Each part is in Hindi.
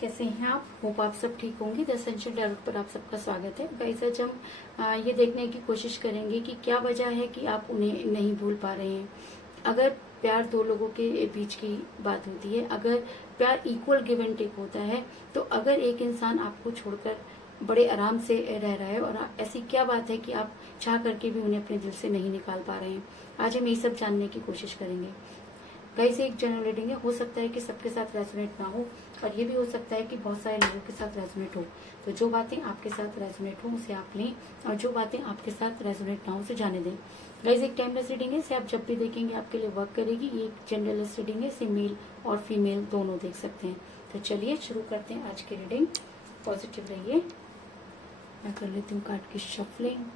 कैसे हैं आप? होप आप सब ठीक होंगे। द एसेंशियल डायलॉग पर आप सबका स्वागत है। गाइस, आज हम ये देखने की कोशिश करेंगे कि क्या वजह है कि आप उन्हें नहीं भूल पा रहे हैं। अगर प्यार दो लोगों के बीच की बात होती है, अगर प्यार इक्वल गिव एंड टेक होता है, तो अगर एक इंसान आपको छोड़कर बड़े आराम से रह रहा है और ऐसी क्या बात है कि आप चाह करके भी उन्हें अपने दिल से नहीं निकाल पा रहे हैं। आज हम ये सब जानने की कोशिश करेंगे। गाइस, एक जनरल रीडिंग है, हो सकता है कि सबके साथ रेजोनेट ना हो और ये भी हो सकता है कि बहुत सारे लोगों के साथ रेजोनेट हो। तो जो बातें आपके साथ रेजोनेट हो उसे आप लें और जो बातें आपके साथ रेजोनेट ना हो उसे जाने दें। गाइस, एक टाइमलेस रीडिंग है, इसे आप जब भी देखेंगे आपके लिए वर्क करेगी। ये एक जनरलेस रीडिंग है, इसे मेल और फीमेल दोनों देख सकते हैं। तो चलिए शुरू करते हैं आज की रीडिंग। पॉजिटिव रहिए। मैं कर लेती हूँ कार्ड की शफलिंग।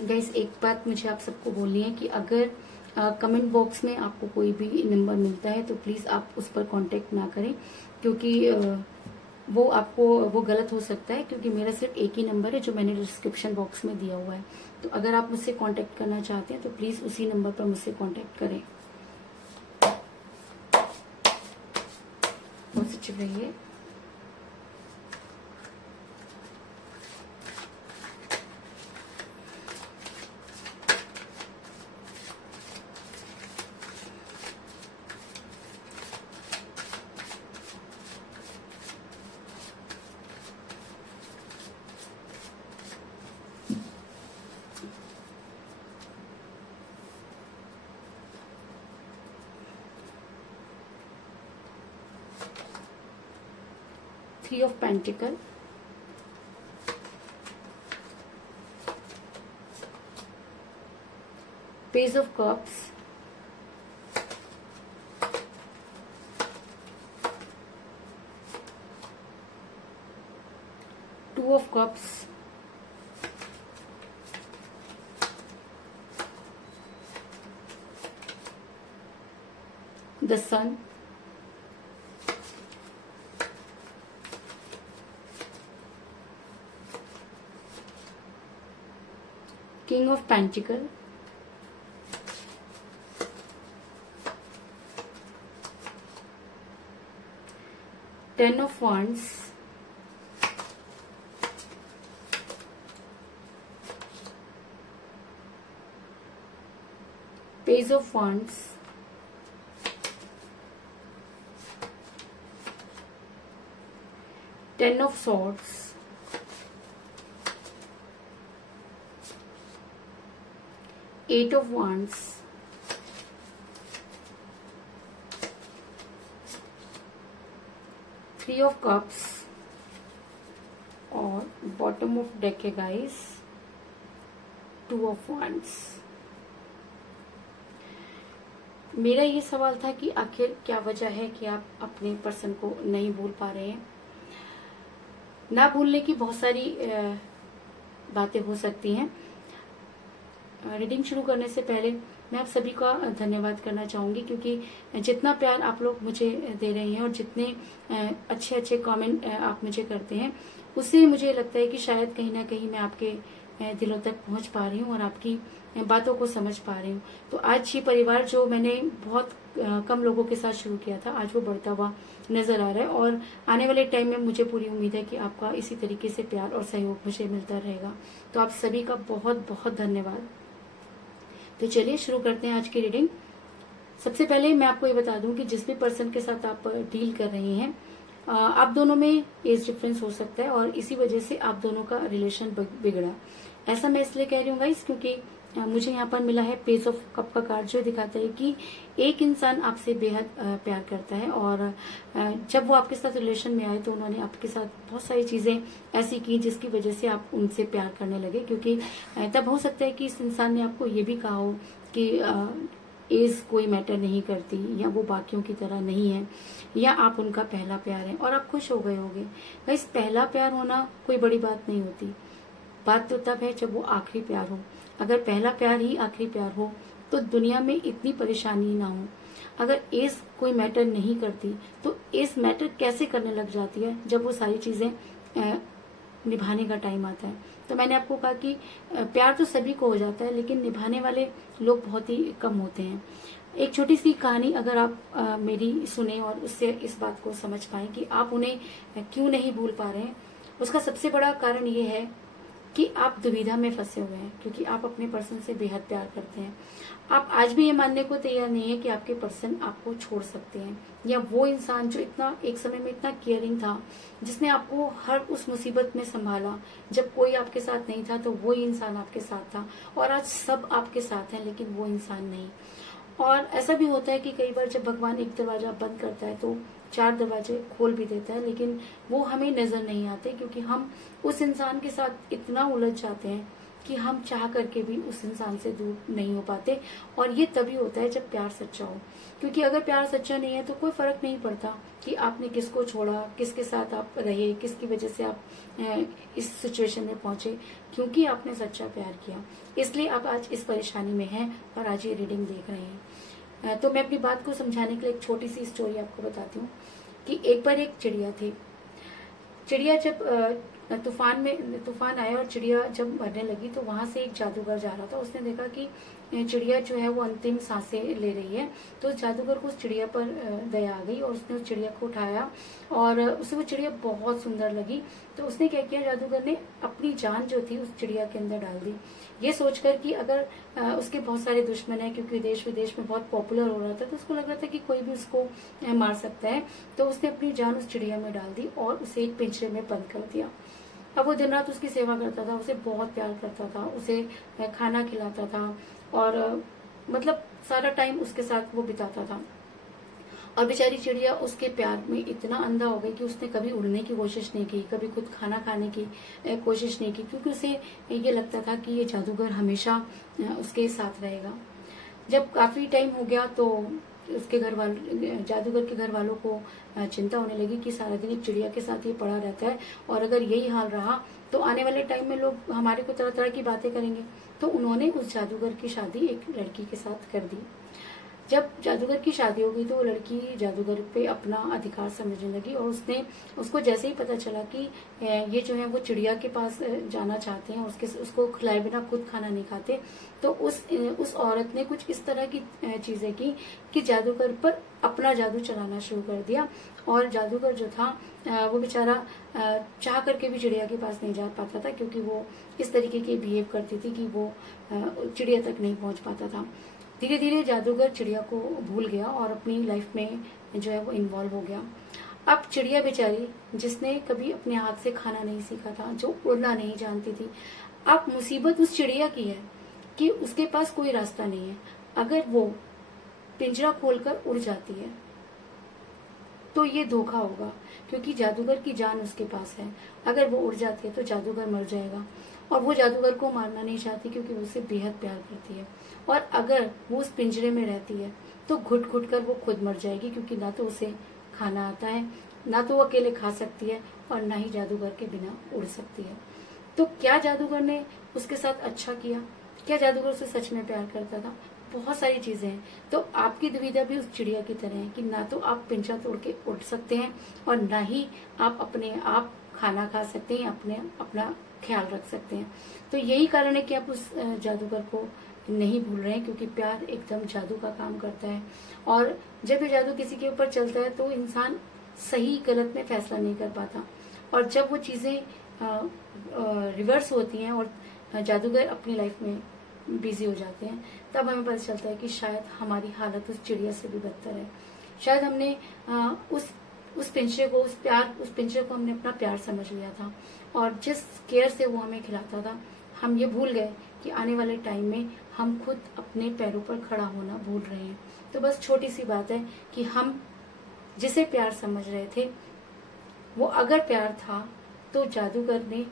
गाइस, एक बात मुझे आप सबको बोलनी है कि अगर कमेंट बॉक्स में आपको कोई भी नंबर मिलता है तो प्लीज आप उस पर कांटेक्ट ना करें, क्योंकि वो गलत हो सकता है। क्योंकि मेरा सिर्फ एक ही नंबर है जो मैंने डिस्क्रिप्शन बॉक्स में दिया हुआ है। तो अगर आप मुझसे कांटेक्ट करना चाहते हैं तो प्लीज उसी नंबर पर मुझसे कांटेक्ट करें। पॉजिटिव रहिए। Three of Pentacles, Page of Cups, Two of Cups, the Sun, King of Pentacles, Ten of Wands, Page of Wands, Ten of Swords, Eight of Wands, Three of Cups और बॉटम ऑफ डेक है गाइस, Two of Wands। मेरा ये सवाल था कि आखिर क्या वजह है कि आप अपने पर्सन को नहीं भूल पा रहे हैं। ना भूलने की बहुत सारी बातें हो सकती हैं। रीडिंग शुरू करने से पहले मैं आप सभी का धन्यवाद करना चाहूंगी, क्योंकि जितना प्यार आप लोग मुझे दे रहे हैं और जितने अच्छे अच्छे कमेंट आप मुझे करते हैं, उससे मुझे लगता है कि शायद कहीं ना कहीं मैं आपके दिलों तक पहुंच पा रही हूँ और आपकी बातों को समझ पा रही हूँ। तो आज ये परिवार जो मैंने बहुत कम लोगों के साथ शुरू किया था, आज वो बढ़ता हुआ नजर आ रहा है और आने वाले टाइम में मुझे पूरी उम्मीद है कि आपका इसी तरीके से प्यार और सहयोग मुझे मिलता रहेगा। तो आप सभी का बहुत बहुत धन्यवाद। तो चलिए शुरू करते हैं आज की रीडिंग। सबसे पहले मैं आपको ये बता दूं कि जिस भी पर्सन के साथ आप डील कर रहे हैं, आप दोनों में एज डिफरेंस हो सकता है और इसी वजह से आप दोनों का रिलेशन बिगड़ा। ऐसा मैं इसलिए कह रही हूँ गाइस, क्योंकि मुझे यहाँ पर मिला है पेज ऑफ कप का कार्ड, जो दिखाता है कि एक इंसान आपसे बेहद प्यार करता है और जब वो आपके साथ रिलेशन में आए तो उन्होंने आपके साथ बहुत सारी चीजें ऐसी की जिसकी वजह से आप उनसे प्यार करने लगे। क्योंकि तब हो सकता है कि इस इंसान ने आपको ये भी कहा हो कि एज कोई मैटर नहीं करती, या वो बाकियों की तरह नहीं है, या आप उनका पहला प्यार है और आप खुश हो गए होगे। गाइस, पहला प्यार होना कोई बड़ी बात नहीं होती। बात तो तब है जब वो आखिरी प्यार हो। अगर पहला प्यार ही आखिरी प्यार हो तो दुनिया में इतनी परेशानी ना हो। अगर एज कोई मैटर नहीं करती तो एज मैटर कैसे करने लग जाती है जब वो सारी चीजें निभाने का टाइम आता है। तो मैंने आपको कहा कि प्यार तो सभी को हो जाता है, लेकिन निभाने वाले लोग बहुत ही कम होते हैं। एक छोटी सी कहानी अगर आप मेरी सुने और उससे इस बात को समझ पाए कि आप उन्हें क्यों नहीं भूल पा रहे हैं, उसका सबसे बड़ा कारण ये है कि आप दुविधा में फंसे हुए हैं, क्योंकि आप अपने पर्सन से बेहद प्यार करते हैं। आप आज भी ये मानने को तैयार नहीं है कि आपके पर्सन आपको छोड़ सकते हैं, या वो इंसान जो इतना एक समय में इतना केयरिंग था, जिसने आपको हर उस मुसीबत में संभाला जब कोई आपके साथ नहीं था, तो वो ही इंसान आपके साथ था। और आज सब आपके साथ हैं लेकिन वो इंसान नहीं। और ऐसा भी होता है कि कई बार जब भगवान एक दरवाजा बंद करता है तो 4 दरवाजे खोल भी देता है, लेकिन वो हमें नजर नहीं आते, क्योंकि हम उस इंसान के साथ इतना उलझ जाते हैं कि हम चाह करके भी उस इंसान से दूर नहीं हो पाते। और ये तभी होता है जब प्यार सच्चा हो, क्योंकि अगर प्यार सच्चा नहीं है तो कोई फर्क नहीं पड़ता कि आपने किसको छोड़ा, किसके साथ आप रहे, किसकी वजह से आप इस सिचुएशन में पहुंचे, क्योंकि आपने सच्चा प्यार किया। इसलिए आप आज इस परेशानी में हैं और आज ये रीडिंग देख रहे हैं। तो मैं अपनी बात को समझाने के लिए एक छोटी सी स्टोरी आपको बताती हूँ कि एक बार एक चिड़िया थी। चिड़िया जब तूफान आया और चिड़िया जब मरने लगी तो वहां से एक जादूगर जा रहा था। उसने देखा कि चिड़िया जो है वो अंतिम सांसें ले रही है, तो जादूगर को उस चिड़िया पर दया आ गई और उसने उस चिड़िया को उठाया और उसे वो चिड़िया बहुत सुंदर लगी। तो उसने क्या किया, जादूगर ने अपनी जान जो थी उस चिड़िया के अंदर डाल दी, ये सोचकर कि अगर उसके बहुत सारे दुश्मन है, क्योंकि देश विदेश में बहुत पॉपुलर हो रहा था, तो उसको लग रहा था कि कोई भी उसको मार सकता है। तो उसने अपनी जान उस चिड़िया में डाल दी और उसे एक पिंजरे में बंद कर दिया। अब वो दिन रात उसकी सेवा करता था, उसे बहुत प्यार करता था, उसे खाना खिलाता था और मतलब सारा टाइम उसके साथ वो बिताता था। और बेचारी चिड़िया उसके प्यार में इतना अंधा हो गई कि उसने कभी उड़ने की कोशिश नहीं की, कभी खुद खाना खाने की कोशिश नहीं की, क्योंकि उसे ये लगता था कि ये जादूगर हमेशा उसके साथ रहेगा। जब काफी टाइम हो गया तो उसके घर वाले, जादूगर के घर वालों को चिंता होने लगी कि सारा दिन एक चिड़िया के साथ ये पड़ा रहता है और अगर यही हाल रहा तो आने वाले टाइम में लोग हमारे को तरह तरह की बातें करेंगे। तो उन्होंने उस जादूगर की शादी एक लड़की के साथ कर दी। जब जादूगर की शादी हो गई तो वो लड़की जादूगर पे अपना अधिकार समझने लगी और उसको जैसे ही पता चला कि ये जो है वो चिड़िया के पास जाना चाहते हैं, उसको खिलाए बिना खुद खाना नहीं खाते, तो उस औरत ने कुछ इस तरह की चीजें की कि जादूगर पर अपना जादू चलाना शुरू कर दिया। और जादूगर जो था वो बेचारा चाह करके भी चिड़िया के पास नहीं जा पाता था, क्योंकि वो इस तरीके की बिहेव करती थी कि वो चिड़िया तक नहीं पहुंच पाता था। धीरे धीरे जादूगर चिड़िया को भूल गया और अपनी लाइफ में जो है वो इन्वॉल्व हो गया। अब चिड़िया बेचारी, जिसने कभी अपने हाथ से खाना नहीं सीखा था, जो उड़ना नहीं जानती थी, अब मुसीबत उस चिड़िया की है कि उसके पास कोई रास्ता नहीं है। अगर वो पिंजरा खोलकर उड़ जाती है तो ये धोखा होगा, क्योंकि जादूगर की जान उसके पास है। अगर वो उड़ जाती है तो जादूगर मर जाएगा और वो जादूगर को मारना नहीं चाहती, क्योंकि वो उससे बेहद प्यार करती है। और अगर वो उस पिंजरे में रहती है तो घुट घुट कर वो खुद मर जाएगी, क्योंकि ना तो उसे खाना आता है, ना तो वो अकेले खा सकती है और ना ही जादूगर के बिना उड़ सकती है। तो क्या जादूगर ने उसके साथ अच्छा किया? क्या जादूगर उसे सच में प्यार करता था? बहुत सारी चीजें हैं। तो आपकी दुविधा भी उस चिड़िया की तरह है कि ना तो आप पिंजरा तोड़ के उड़ सकते हैं और ना ही आप अपने आप खाना खा सकते हैं, अपना ख्याल रख सकते हैं। तो यही कारण है कि आप उस जादूगर को नहीं भूल रहे हैं, क्योंकि प्यार एकदम जादू का काम करता है। और जब ये जादू किसी के ऊपर चलता है तो इंसान सही गलत में फैसला नहीं कर पाता, और जब वो चीजें रिवर्स होती हैं और जादूगर अपनी लाइफ में बिजी हो जाते हैं, तब हमें पता चलता है कि शायद हमारी हालत उस चिड़िया से भी बदतर है। शायद हमने उस पिंजरे को हमने अपना प्यार समझ लिया था, और जिस केयर से वो हमें खिलाता था, हम ये भूल गए कि आने वाले टाइम में हम खुद अपने पैरों पर खड़ा होना भूल रहे हैं। तो बस छोटी सी बात है कि हम जिसे प्यार समझ रहे थे वो अगर प्यार था तो जादूगर ने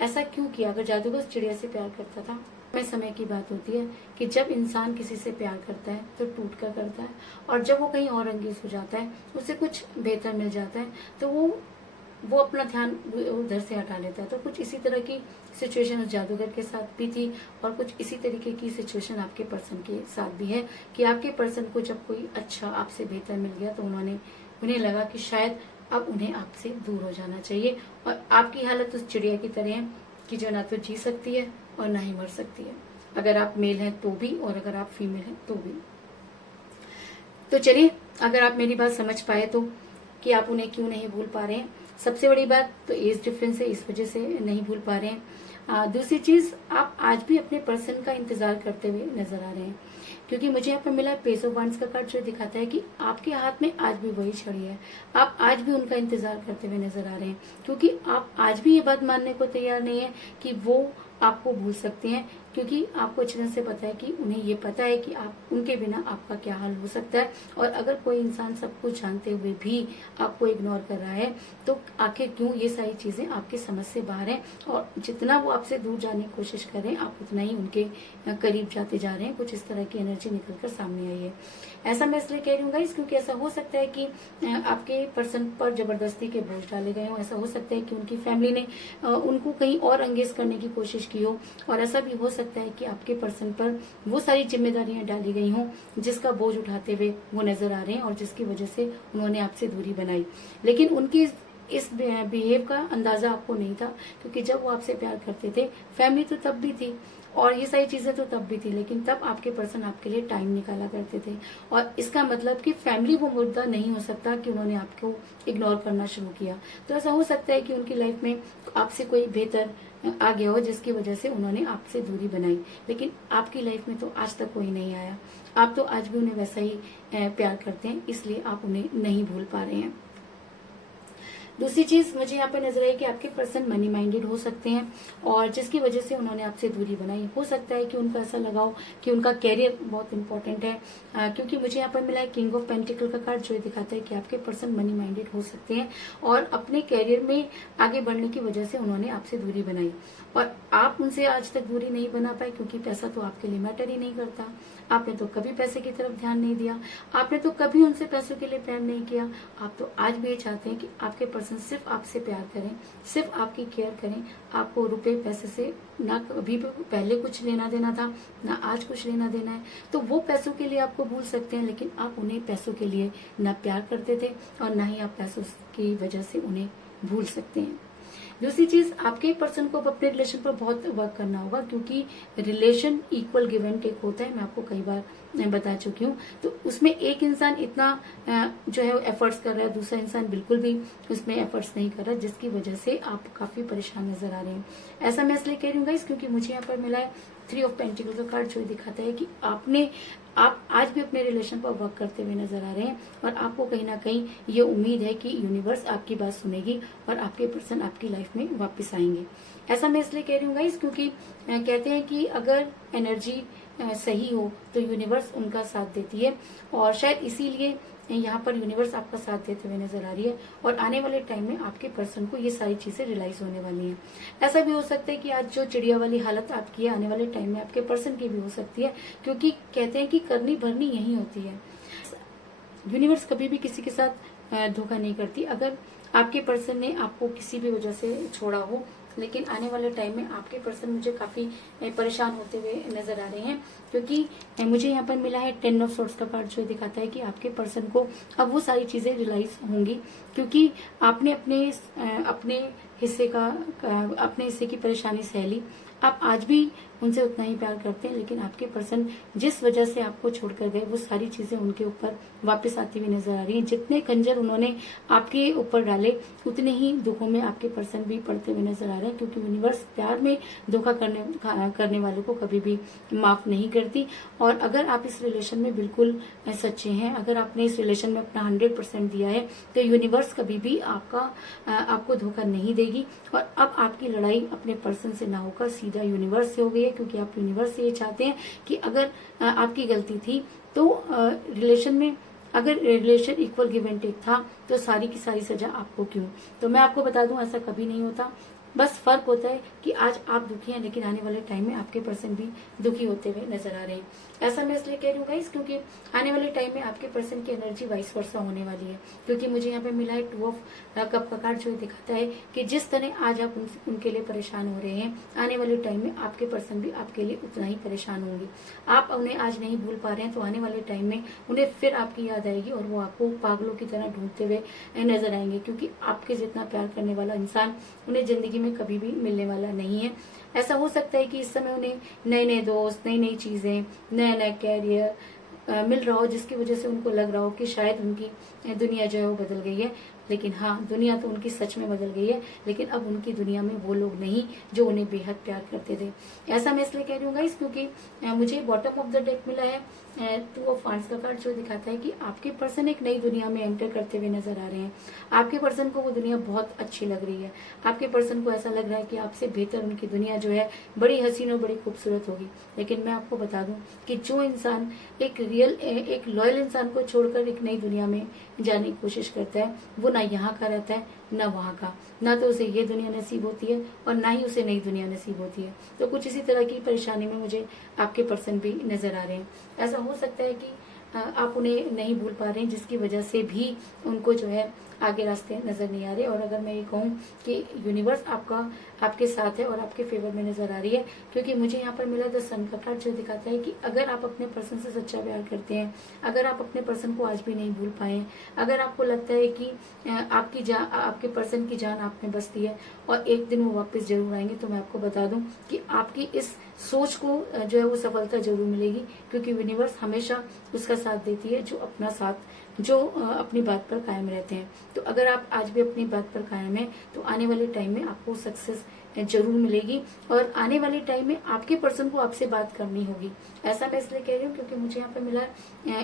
ऐसा क्यों किया? अगर जादूगर चिड़िया से प्यार करता था, समय की बात होती है कि जब इंसान किसी से प्यार करता है तो टूट कर करता है, और जब वो कहीं और अंगेज हो जाता है, उसे कुछ बेहतर मिल जाता है, तो वो वो अपना ध्यान उधर से हटा लेता है। तो कुछ इसी तरह की सिचुएशन उस जादूगर के साथ भी थी और कुछ इसी तरीके की सिचुएशन आपके पर्सन के साथ भी है कि आपके पर्सन को जब कोई अच्छा आपसे बेहतर मिल गया तो उन्हें लगा कि शायद अब उन्हें आपसे दूर हो जाना चाहिए। और आपकी हालत उस चिड़िया की तरह है कि जो ना तो जी सकती है और ना ही मर सकती है, अगर आप मेल हैं तो भी और अगर आप फीमेल हैं तो भी। तो चलिए, अगर आप मेरी बात समझ पाए तो कि आप उन्हें क्यों नहीं भूल पा रहे हैं। सबसे बड़ी बात तो एज डिफरेंस है, इस वजह से नहीं भूल पा रहे हैं। दूसरी चीज, आप आज भी अपने पर्सन का इंतजार करते हुए नजर आ रहे हैं, क्योंकि मुझे यहाँ पर मिला है पेस ऑफ वांड्स का कार्ड, जो दिखाता है कि आपके हाथ में आज भी वही छड़ी है। आप आज भी उनका इंतजार करते हुए नजर आ रहे हैं, क्योंकि आप आज भी ये बात मानने को तैयार नहीं है कि वो आपको भूल सकते हैं, क्योंकि आपको अच्छी तरह से पता है कि उन्हें ये पता है कि आप उनके बिना आपका क्या हाल हो सकता है। और अगर कोई इंसान सब कुछ जानते हुए भी आपको इग्नोर कर रहा है तो आखिर क्यों ये सारी चीजें आपकी समझ से बाहर हैं। और जितना वो आपसे दूर जाने की कोशिश कर रहे हैं, आप उतना ही उनके करीब जाते जा रहे हैं। कुछ इस तरह की एनर्जी निकल कर सामने आई है। ऐसा मैं इसलिए कह रही हूँ गाइस, क्योंकि ऐसा हो सकता है कि आपके पर्सन पर जबरदस्ती के बोझ डाले गए हो। ऐसा हो सकता है कि उनकी फैमिली ने उनको कहीं और एंगेज करने की कोशिश की हो। और ऐसा भी हो सकता है कि आपके पर्सन पर वो सारी जिम्मेदारियां डाली गई हों जिसका बोझ उठाते हुए वो नजर आ रहे हैं और जिसकी वजह से उन्होंने आपसे दूरी बनाई। लेकिन उनकी इस बिहेव का अंदाजा आपको नहीं था, क्योंकि जब वो आपसे प्यार करते थे फैमिली तो तब भी थी और ये सारी चीजें तो तब भी थी, लेकिन तब आपके पर्सन आपके लिए टाइम निकाला करते थे। और इसका मतलब कि फैमिली वो मुद्दा नहीं हो सकता कि उन्होंने आपको इग्नोर करना शुरू किया। तो ऐसा हो सकता है कि उनकी लाइफ में आपसे कोई बेहतर आ गया हो जिसकी वजह से उन्होंने आपसे दूरी बनाई, लेकिन आपकी लाइफ में तो आज तक कोई नहीं आया। आप तो आज भी उन्हें वैसा ही प्यार करते हैं, इसलिए आप उन्हें नहीं भूल पा रहे हैं। दूसरी चीज मुझे यहाँ पे नजर आई कि आपके पर्सन मनी माइंडेड हो सकते हैं और जिसकी वजह से उन्होंने आपसे दूरी बनाई। हो सकता है कि उनको ऐसा लगाओ कि उनका कैरियर बहुत इंपॉर्टेंट है, क्योंकि मुझे यहाँ पर मिला है किंग ऑफ पेंटिकल का कार्ड, जो दिखाता है कि आपके पर्सन मनी माइंडेड हो सकते हैं और अपने कैरियर में आगे बढ़ने की वजह से उन्होंने आपसे दूरी बनाई। और आप उनसे आज तक दूरी नहीं बना पाए क्योंकि पैसा तो आपके लिए मैटर ही नहीं करता। आपने तो कभी पैसे की तरफ ध्यान नहीं दिया, आपने तो कभी उनसे पैसों के लिए प्यार नहीं किया। आप तो आज भी ये चाहते हैं कि आपके पर्सन सिर्फ आपसे प्यार करें, सिर्फ आपकी केयर करें। आपको रुपए पैसे से ना कभी भी पहले कुछ लेना देना था, ना आज कुछ लेना देना है। तो वो पैसों के लिए आपको भूल सकते हैं, लेकिन आप उन्हें पैसों के लिए ना प्यार करते थे और ना ही आप पैसों की वजह से उन्हें भूल सकते हैं। दूसरी चीज, आपके पर्सन को अब अपने रिलेशन पर बहुत वर्क करना होगा, क्योंकि relation equal give and take होता है। मैं आपको कई बार बता चुकी हूँ। तो उसमें एक इंसान इतना जो है एफर्ट्स कर रहा है, दूसरा इंसान बिल्कुल भी उसमें एफर्ट्स नहीं कर रहा, जिसकी वजह से आप काफी परेशान नजर आ रहे हैं। ऐसा मैं इसलिए कह रही हूँ गाइस, क्योंकि मुझे यहाँ पर मिला है 3 ऑफ पेंटिकल का कार्ड, जो दिखाता है कि आप आज भी अपने रिलेशन पर वर्क करते हुए नजर आ रहे हैं और आपको कहीं ना कहीं ये उम्मीद है कि यूनिवर्स आपकी बात सुनेगी और आपके पर्सन आपकी लाइफ में वापस आएंगे। ऐसा मैं इसलिए कह रही हूँ गाइस, क्योंकि कहते हैं कि अगर एनर्जी सही हो तो यूनिवर्स उनका साथ देती है और शायद इसीलिए यहाँ पर यूनिवर्स आपका साथ देते हुए नजर आ रही है। और आने वाले टाइम में आपके पर्सन को ये सारी चीजें रियलाइज होने वाली हैं। ऐसा भी हो सकता है कि आज जो चिड़िया वाली हालत आपकी है, आने वाले टाइम में आपके पर्सन की भी हो सकती है, क्योंकि कहते हैं कि करनी भरनी यही होती है। यूनिवर्स कभी भी किसी के साथ धोखा नहीं करती। अगर आपके पर्सन ने आपको किसी भी वजह से छोड़ा हो, लेकिन आने वाले टाइम में आपके पर्सन मुझे काफी परेशान होते हुए नजर आ रहे हैं, क्योंकि मुझे यहाँ पर मिला है 10 ऑफ सोर्ट्स का कार्ड, जो दिखाता है कि आपके पर्सन को अब वो सारी चीजें रियलाइज होंगी, क्योंकि आपने अपने हिस्से की परेशानी सह ली। आप आज भी उनसे उतना ही प्यार करते हैं, लेकिन आपके पर्सन जिस वजह से आपको छोड़कर गए वो सारी चीजें उनके ऊपर वापस आती हुई नजर आ रही हैं। जितने खंजर उन्होंने आपके ऊपर डाले, उतने ही दुखों में आपके पर्सन भी पड़ते हुए नजर आ रहे हैं, क्योंकि यूनिवर्स प्यार में धोखा करने वालों को कभी भी माफ नहीं करती। और अगर आप इस रिलेशन में बिल्कुल सच्चे हैं, अगर आपने इस रिलेशन में अपना 100% दिया है, तो यूनिवर्स कभी भी आपको धोखा नहीं देगी। और अब आपकी लड़ाई अपने पर्सन से ना होकर सीधा यूनिवर्स से हो गई है, क्योंकि आप यूनिवर्स से ये चाहते हैं कि अगर आपकी गलती थी तो अगर relation equal give and take था तो सारी की सारी सजा आपको क्यों। तो मैं आपको बता दूं, ऐसा कभी नहीं होता। बस फर्क होता है कि आज आप दुखी हैं, लेकिन आने वाले टाइम में आपके पर्सन भी दुखी होते हुए नजर आ रहे हैं। ऐसा मैं इसलिए कह रही हूँ गाइस, क्योंकि आने वाले टाइम में आपके पर्सन की एनर्जी वाइस वर्सा होने वाली है। क्योंकि मुझे यहाँ पे मिला है 2 ऑफ कप का कार्ड, जो दिखाता है कि जिस तरह आज आप उनके लिए परेशान हो रहे हैं, आने वाले टाइम में आपके पर्सन भी आपके लिए उतना ही परेशान होंगे। आप उन्हें आज नहीं भूल पा रहे हैं, तो आने वाले टाइम में उन्हें फिर आपकी याद आएगी और वो आपको पागलों की तरह ढूंढते हुए नजर आएंगे। क्योंकि आपके जितना प्यार करने वाला इंसान उन्हें जिंदगी में कभी भी मिलने वाला नहीं है। ऐसा हो सकता है कि इस समय उन्हें नए नए दोस्त, नई नई चीजें, नया नया कैरियर मिल रहा हो, जिसकी वजह से उनको लग रहा हो कि शायद उनकी दुनिया जो है वो बदल गई है। लेकिन हाँ, दुनिया तो उनकी सच में बदल गई है, लेकिन अब उनकी दुनिया में वो लोग नहीं जो उन्हें बेहद प्यार करते थे। ऐसा मैं इसलिए कह रही हूँ गाइस, क्योंकि मुझे बॉटम ऑफ द डेक मिला है 2 ऑफ वांड्स का कार्ड, जो दिखाता है कि आपके पर्सन एक नई दुनिया में एंटर करते हुए नजर आ रहे हैं। आपके पर्सन को वो दुनिया बहुत अच्छी लग रही है। आपके पर्सन को ऐसा लग रहा है कि आपसे बेहतर उनकी दुनिया जो है बड़ी हसीन और बड़ी खूबसूरत होगी। लेकिन मैं आपको बता दूं कि जो इंसान एक लॉयल इंसान को छोड़कर एक नई दुनिया में जाने की कोशिश करता है, वो ना यहाँ का रहता है ना वहाँ का। ना तो उसे ये दुनिया नसीब होती है और ना ही उसे नई दुनिया नसीब होती है। तो कुछ इसी तरह की परेशानी में मुझे आपके पर्सन भी नजर आ रहे हैं। ऐसा हो सकता है कि आप उन्हें नहीं भूल पा रहे हैं, जिसकी वजह से भी उनको जो है आगे रास्ते नजर नहीं आ रहे। और अगर मैं ये कहूँ कि यूनिवर्स आपके साथ है और आपके फेवर में नजर आ रही है, क्योंकि मुझे यहाँ पर मिला द सन का कार्ड, जो दिखाता है कि अगर आप अपने पर्सन से सच्चा प्यार करते हैं, अगर आप अपने पर्सन को आज भी नहीं भूल पाए, अगर आपको लगता है कि आपके पर्सन की जान आप में बसती है और एक दिन वो वापस जरूर आएंगे, तो मैं आपको बता दूं कि आपकी इस सोच को जो है वो सफलता जरूर मिलेगी। क्योंकि यूनिवर्स हमेशा उसका साथ देती है जो अपनी बात पर कायम रहते हैं। तो अगर आप आज भी अपनी बात पर कायम है, तो आने वाले टाइम में आपको सक्सेस जरूर मिलेगी और आने वाले टाइम में आपके पर्सन को आपसे बात करनी होगी। ऐसा मैं इसलिए कह रही हूँ क्योंकि मुझे यहाँ पे मिला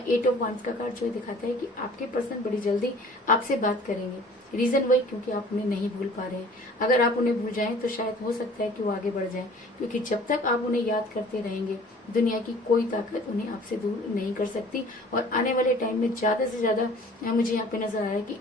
8 ऑफ वांड्स का कार्ड, जो दिखाता है कि आपके पर्सन बड़ी जल्दी आपसे बात करेंगे। रीजन वही, क्योंकि आप उन्हें नहीं भूल पा रहे हैं। अगर आप उन्हें भूल जाएं तो शायद हो सकता है कि वो आगे बढ़ जाएं, क्योंकि जब तक आप उन्हें याद करते रहेंगे, दुनिया की कोई ताकत उन्हें आपसे दूर नहीं कर सकती। और आने वाले टाइम में ज्यादा से ज्यादा मुझे यहाँ पे नजर आ रहा है कि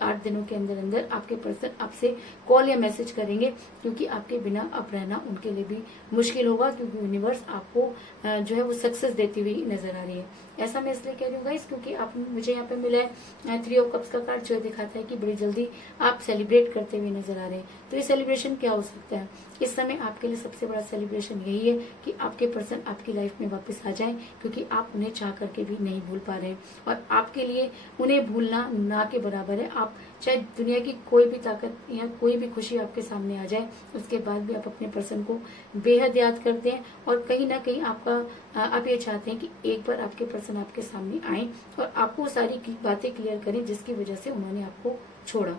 8 दिनों के अंदर अंदर आपके पर्सन आपसे कॉल या मैसेज करेंगे, क्योंकि आपके बिना अब रहना उनके लिए भी मुश्किल होगा। क्योंकि यूनिवर्स आपको जो है वो सक्सेस देती हुई नजर आ रही है। ऐसा मैं इसलिए कह रही हूँ गाइस, क्योंकि आप मुझे यहाँ पे मिला है 3 ऑफ कप्स का कार्ड, जो दिखाता है कि बड़ी जल्दी आप सेलिब्रेट करते हुए नजर आ रहे हैं। तो ये सेलिब्रेशन क्या हो सकता है? इस समय आपके लिए सबसे बड़ा सेलिब्रेशन यही है कि आपके पर्सन आपकी लाइफ में वापस आ जाएं, क्योंकि आप उन्हें चाह करके भी नहीं भूल पा रहे हैं। और आपके लिए उन्हें भूलना ना के बराबर है। आप चाहे दुनिया की कोई भी ताकत या कोई भी खुशी आपके सामने आ जाए, उसके बाद भी आप अपने पर्सन को बेहद याद करते हैं। और कहीं ना कहीं आप ये चाहते हैं कि एक बार आपके पर्सन आपके सामने आए और आपको सारी बातें क्लियर करें जिसकी वजह से उन्होंने आपको छोड़ा।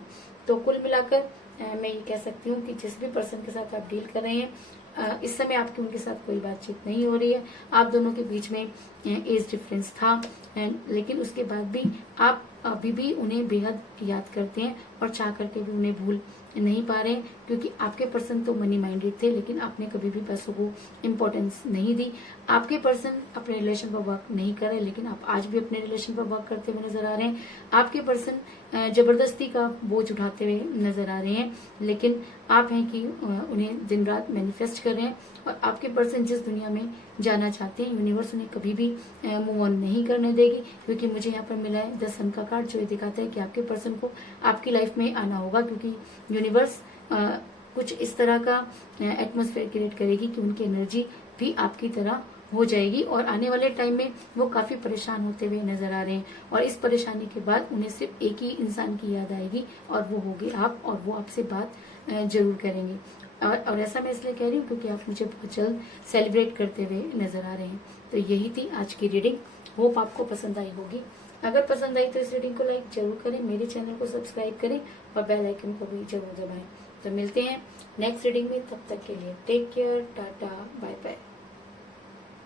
तो कुल मिलाकर मैं ये कह सकती हूँ कि जिस भी पर्सन के साथ आप डील कर रहे हैं, इस समय आपकी उनके साथ कोई बातचीत नहीं हो रही है। आप दोनों के बीच में एज डिफरेंस था, लेकिन उसके बाद भी आप अभी भी उन्हें बेहद याद करते हैं और चाह करके भी उन्हें भूल नहीं पा रहे हैं। क्योंकि आपके पर्सन तो मनी माइंडेड थे, लेकिन आपने कभी भी पैसों को इम्पोर्टेंस नहीं दी। आपके पर्सन अपने रिलेशन पर वर्क नहीं कर रहे, लेकिन आप आज भी अपने रिलेशन पर वर्क करते हुए नजर आ रहे हैं। आपके पर्सन जबरदस्ती का बोझ उठाते हुए नजर आ रहे हैं, लेकिन आप हैं कि उन्हें दिन रात मैनिफेस्ट कर रहे हैं। और आपके पर्सन जिस दुनिया में जाना चाहते हैं, यूनिवर्स उन्हें कभी भी मूव ऑन नहीं करने देगी। क्योंकि मुझे यहाँ पर मिला है 10 सन का कार्ड, जो दिखाता है कि आपके पर्सन को आपकी लाइफ में आना होगा। क्योंकि यूनिवर्स कुछ इस तरह का एटमॉस्फेयर क्रिएट करेगी कि उनकी एनर्जी भी आपकी तरह हो जाएगी। और आने वाले टाइम में वो काफी परेशान होते हुए नजर आ रहे हैं। और इस परेशानी के बाद उन्हें सिर्फ एक ही इंसान की याद आएगी, और वो होगी आप। और वो आपसे बात जरूर करेंगे। और ऐसा मैं इसलिए कह रही हूँ क्योंकि आप मुझे बहुत जल्द सेलिब्रेट करते हुए नजर आ रहे हैं। तो यही थी आज की रीडिंग। होप आपको पसंद आई होगी। अगर पसंद आई तो इस रीडिंग को लाइक जरूर करें, मेरे चैनल को सब्सक्राइब करें और बेल आइकन को भी जरूर दबाएं। तो मिलते हैं नेक्स्ट रीडिंग में, तब तक के लिए take care, tata, bye bye.